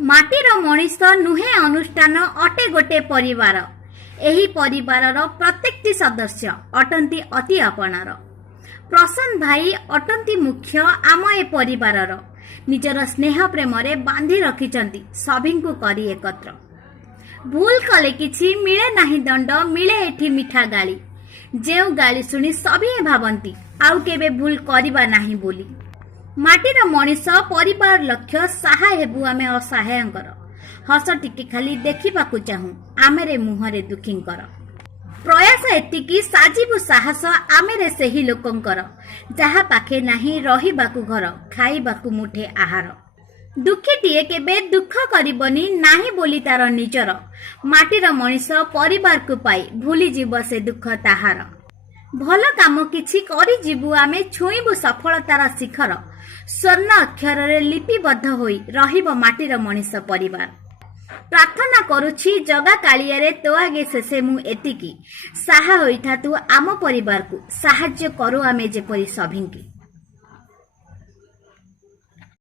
माटीर मनीष नुहे अनुष्ठान अटे गोटे परिवार। एही परिवारर प्रत्येकटी सदस्य अटंती अति आपणार। प्रसन्न भाई अटंती मुख्य आम ए परिवारर। निजर स्नेह प्रेम बांधि रखिचंती सभिंकु करी एकत्र। भूल कले किछि मिले नाही दंड, मिले एठी मिठा गाली। जेउ गाली सुनी सभी भावंती आउ केबे भूल करिबा नाही बोली। माटीर मनीष परिवार लक्ष्य सहाय हेबु आमे असहायंकर। हस टिके खाली देखिबाकु चाहू आमेरे मुहरे दुखींकर। प्रयास एतिकी साजिबु साहस आमेरे सेही लोकंकर, जहा पाखे नाही रहिबाकु घर, खाइबाकु मुठे आहार। दुखीटीए केबे दुख करिबनी नाही बोली तार निजर। माटीर मनीष परिवार को पाई भूली जीव से दुख ताहार। भल काम किछि करी जीवु आमे छुईबु सफलतार शिखर। स्वर्ण अक्षर रे लिपिबद्ध होई रहिबो माटीर मनीष परिवार। प्रार्थना करुछि जगा कालिया रे तो आगे शेषे मु एतिकी। साहा होइथा तू आम परिवार को साहाय्य करू आमे जेपरि सभिंकी।